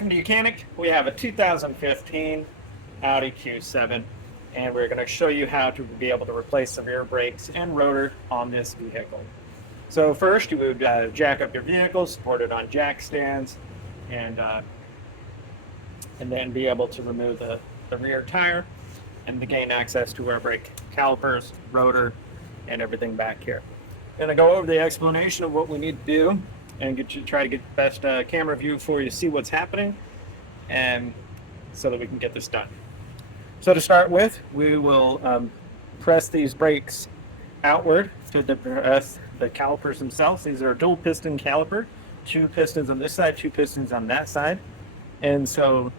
Welcome to Mechanic. We have a 2015 Audi Q7, and we're going to show you how to be able to replace the rear brakes and rotor on this vehicle. So first, you would jack up your vehicle, support it on jack stands, and then be able to remove the rear tire and to gain access to our brake calipers, rotor, and everything back here. I'm going to go over the explanation of what we need to do and try to get the best camera view for you to see what's happening, and so that we can get this done. So to start with, we will press these brakes outward to depress the calipers themselves. These are a dual piston caliper, 2 pistons on this side, 2 pistons on that side. And so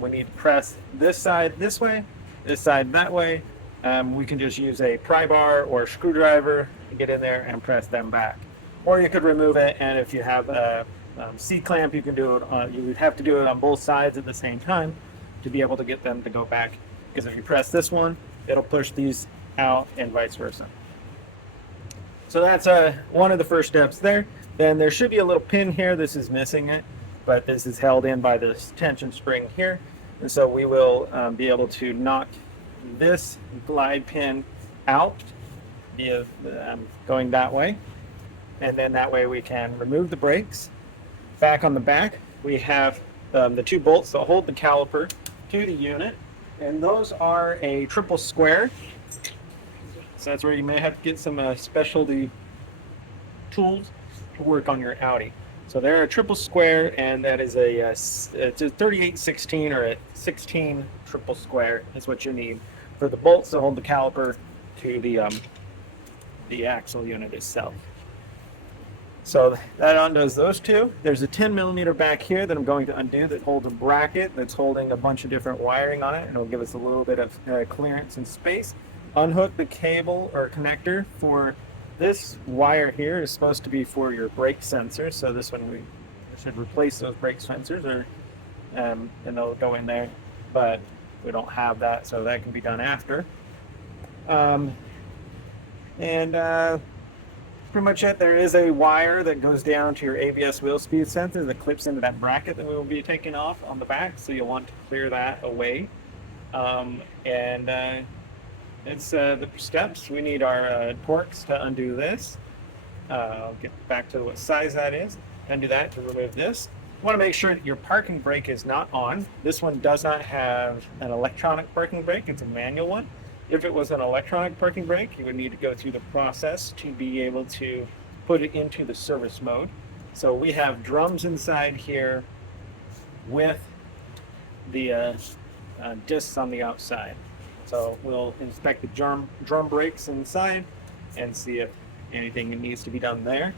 we need to press this side this way, this side that way. We can just use a pry bar or a screwdriver to get in there and press them back. Or you could remove it, and if you have a C-clamp, you can do it on, you would have to do it on both sides at the same time to be able to get them to go back. Because if you press this one, it'll push these out and vice versa. So that's one of the first steps there. Then there should be a little pin here. This is missing it, but this is held in by this tension spring here. And so we will be able to knock this glide pin out via going that way. And then that way we can remove the brakes. Back on the back, we have the 2 bolts that hold the caliper to the unit. And those are a triple square. So that's where you may have to get some specialty tools to work on your Audi. So they're a triple square, and that is it's a 38/16 or a 16 triple square is what you need for the bolts to hold the caliper to the axle unit itself. So that undoes those 2. There's a 10 millimeter back here that I'm going to undo that holds a bracket that's holding a bunch of different wiring on it, and it'll give us a little bit of clearance and space. Unhook the cable or connector for this wire here is supposed to be for your brake sensors. So this one we should replace those brake sensors, or and they'll go in there, but we don't have that, so that can be done after. Pretty much it. There is a wire that goes down to your ABS wheel speed sensor that clips into that bracket that we will be taking off on the back, so you'll want to clear that away. It's the steps. We need our torques to undo this. I'll get back to what size that is. Undo that to remove this. You want to make sure that your parking brake is not on. This one does not have an electronic parking brake. It's a manual one. If it was an electronic parking brake, you would need to go through the process to be able to put it into the service mode. So we have drums inside here with the discs on the outside. So we'll inspect the drum brakes inside and see if anything needs to be done there.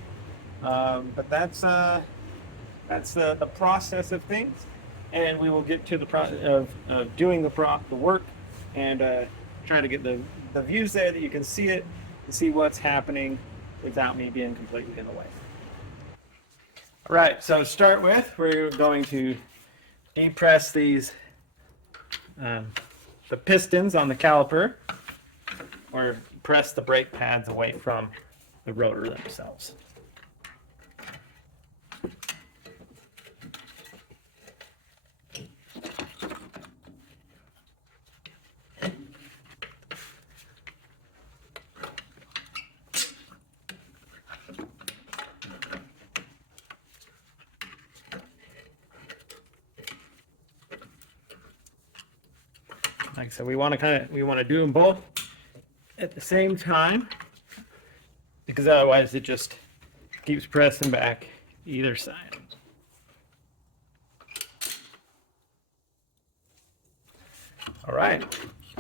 But that's the process of things, and we will get to the process of doing the work and try to get the views there that you can see it and see what's happening without me being completely in the way. All right, so to start with, we're going to depress these the pistons on the caliper, or press the brake pads away from the rotor themselves. Like I said, we want to do them both at the same time, because otherwise it just keeps pressing back either side. All right,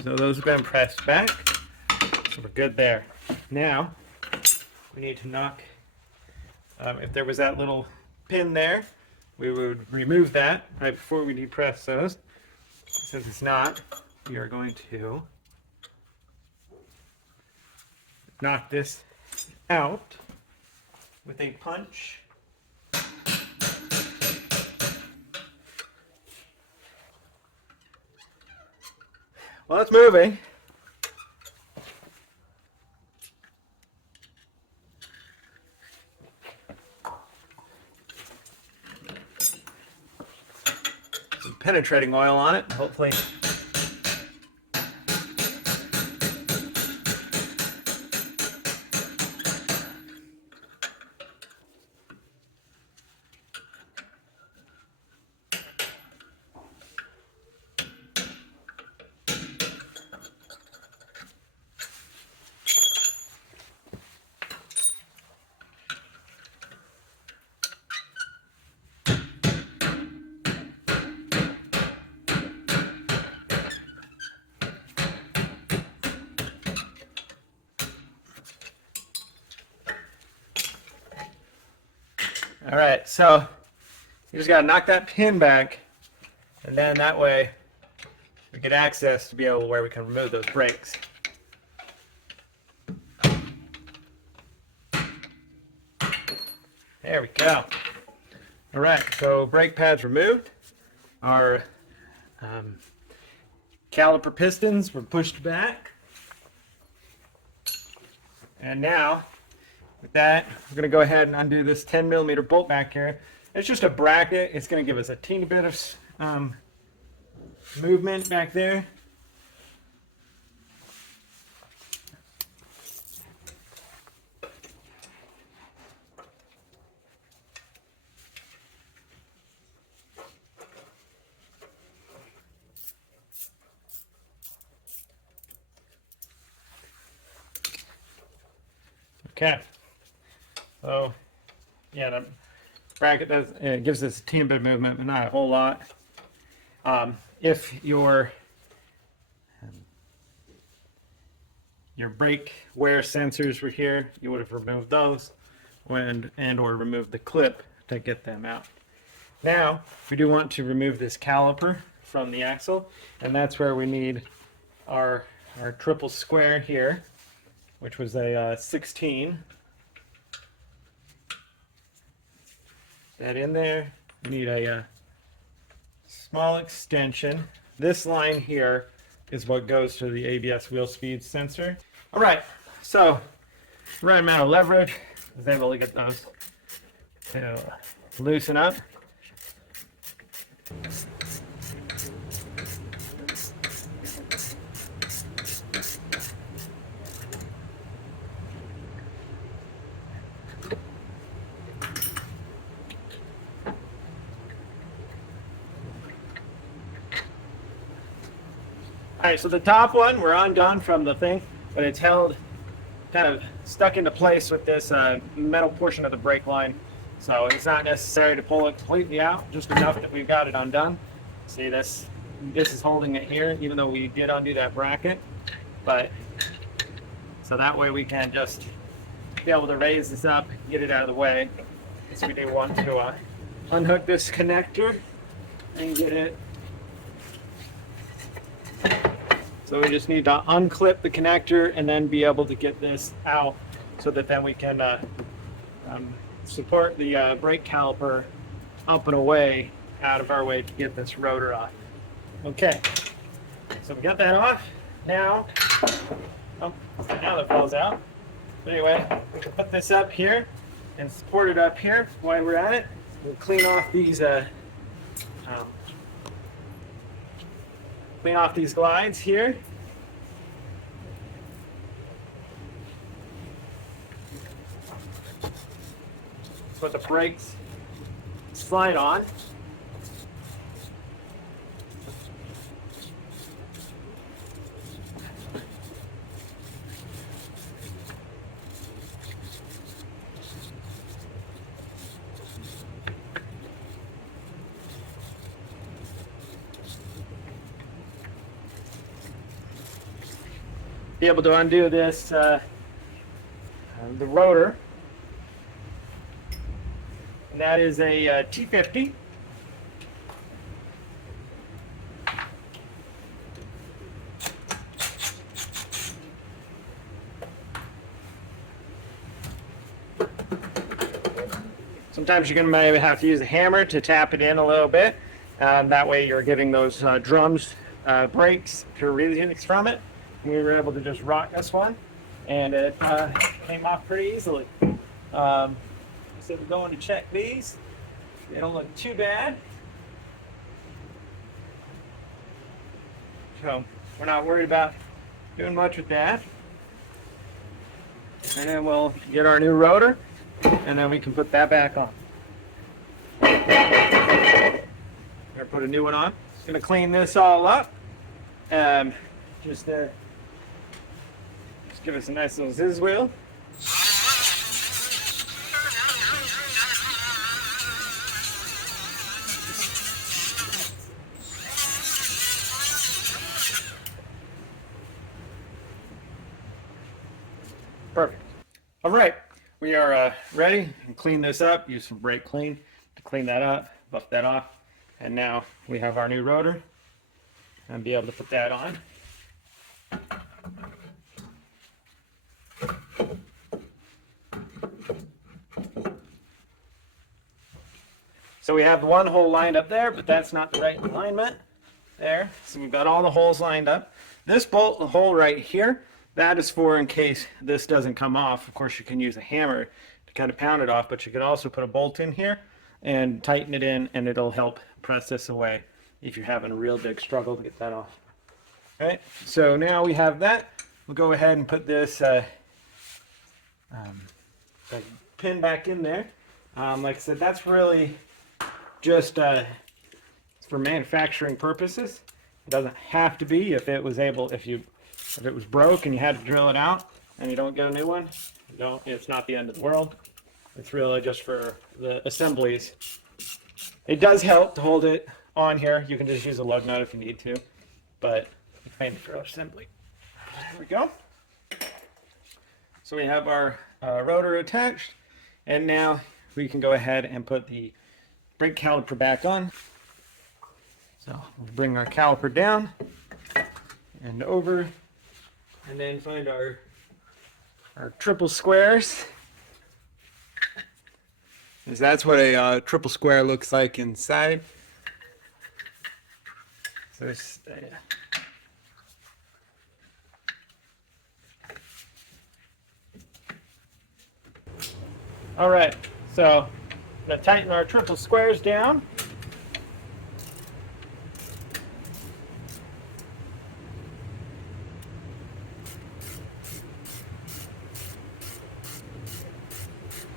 so those have been pressed back, so we're good there. Now we need to knock, if there was that little pin there, we would remove that right before we depress those. Since it's not, we are going to knock this out with a punch. Well, it's moving. penetrating oil on it, hopefully. All right, so you just gotta knock that pin back, and then that way we get access to be able where we can remove those brakes. There we go. All right, so brake pads removed. Our caliper pistons were pushed back. And now, with that, we're going to go ahead and undo this 10mm bolt back here. It's just a bracket. It's going to give us a teeny bit of movement back there. Okay, so yeah, the bracket does, it gives us a teeny bit of movement, but not a whole lot. If your brake wear sensors were here, you would have removed those and or removed the clip to get them out. Now we do want to remove this caliper from the axle, and that's where we need our triple square here, which was a 16. That in there. We need a small extension. This line here is what goes to the ABS wheel speed sensor. All right, so right amount of leverage. I was able to get those to loosen up. All right, so the top one, we're undone from the thing, but it's held kind of stuck into place with this metal portion of the brake line. So it's not necessary to pull it completely out, just enough that we've got it undone. See this is holding it here, even though we did undo that bracket. But so that way we can just be able to raise this up, get it out of the way. So we do want to unhook this connector and get it. So we just need to unclip the connector and then be able to get this out so that then we can support the brake caliper up and away out of our way to get this rotor off. Okay, so we got that off. Now, now that falls out. But anyway, we can put this up here and support it up here while we're at it. We'll clean off these glides here. That's what the brakes slide on. Be able to undo this, the rotor, and that is a T50. Sometimes you're going to maybe have to use a hammer to tap it in a little bit. That way you're getting those drums, brakes, pure release from it. We were able to just rock this one, and it came off pretty easily. So we're going to check these. They don't look too bad. So we're not worried about doing much with that. And then we'll get our new rotor, and then we can put that back on. Or put a new one on. Just gonna clean this all up. Just give us a nice little ziz wheel. Perfect. All right, we are ready to clean this up. Use some brake clean to clean that up, buff that off. And now we have our new rotor and be able to put that on. So we have one hole lined up there, but that's not the right alignment there. So we've got all the holes lined up. This bolt hole right here, that is for in case this doesn't come off. Of course, you can use a hammer to kind of pound it off, but you could also put a bolt in here and tighten it in, and it'll help press this away if you're having a real big struggle to get that off. All right, so now we have that. We'll go ahead and put this pin back in there. Like I said, that's really just for manufacturing purposes. It doesn't have to be. If it was broke and you had to drill it out and you don't get a new one, it's not the end of the world. It's really just for the assemblies. It does help to hold it on here. You can just use a lug nut if you need to, but it's mainly for assembly. There we go. So we have our rotor attached, and now we can go ahead and put the brake caliper back on. So we'll bring our caliper down and over, and then find our triple squares. Because that's what a triple square looks like inside. So all right, so I'm going to tighten our triple squares down.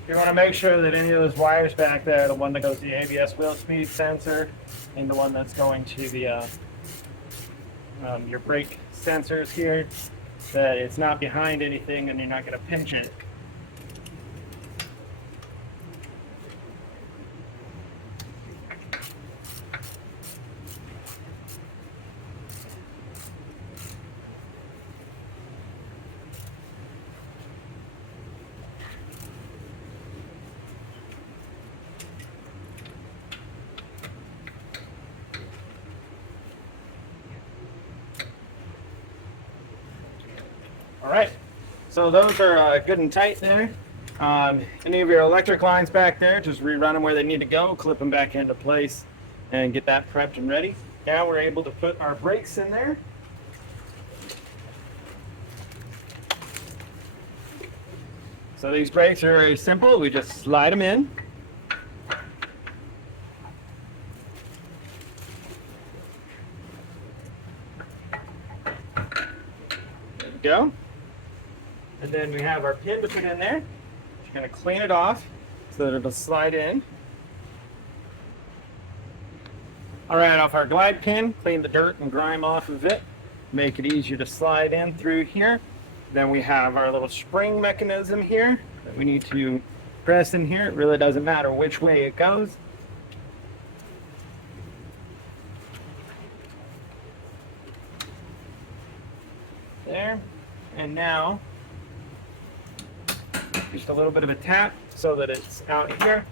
You want to make sure that any of those wires back there, the one that goes to the ABS wheel speed sensor and the one that's going to the your brake sensors here, that it's not behind anything and you're not going to pinch it. All right, so those are good and tight there. Any of your electric lines back there, just rerun them where they need to go, clip them back into place, and get that prepped and ready. Now we're able to put our brakes in there. So these brakes are very simple. We just slide them in. There we go. And then we have our pin to put in there. We're going to clean it off so that it'll slide in. All right, off our glide pin, clean the dirt and grime off of it. Make it easier to slide in through here. Then we have our little spring mechanism here that we need to press in here. It really doesn't matter which way it goes. There. And now just a little bit of a tap so that it's out here,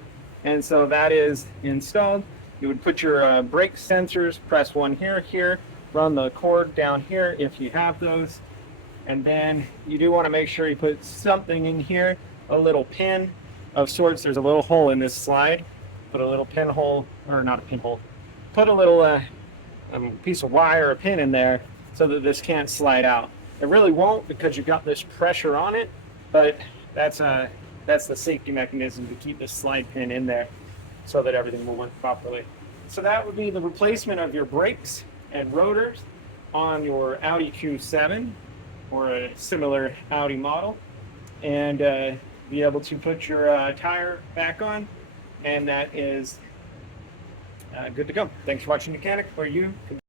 and so that is installed. You would put your brake sensors, press one here, run the cord down here if you have those, and then you do want to make sure you put something in here, a little pin of sorts. There's a little hole in this slide. Put a little pinhole, or not a pinhole, put a little piece of wire or pin in there so that this can't slide out. It really won't because you've got this pressure on it, but that's the safety mechanism to keep this slide pin in there so that everything will work properly. So that would be the replacement of your brakes and rotors. on your Audi Q7 or a similar Audi model, and be able to put your tire back on, and that is good to go. Thanks for watching Mechanic, where you can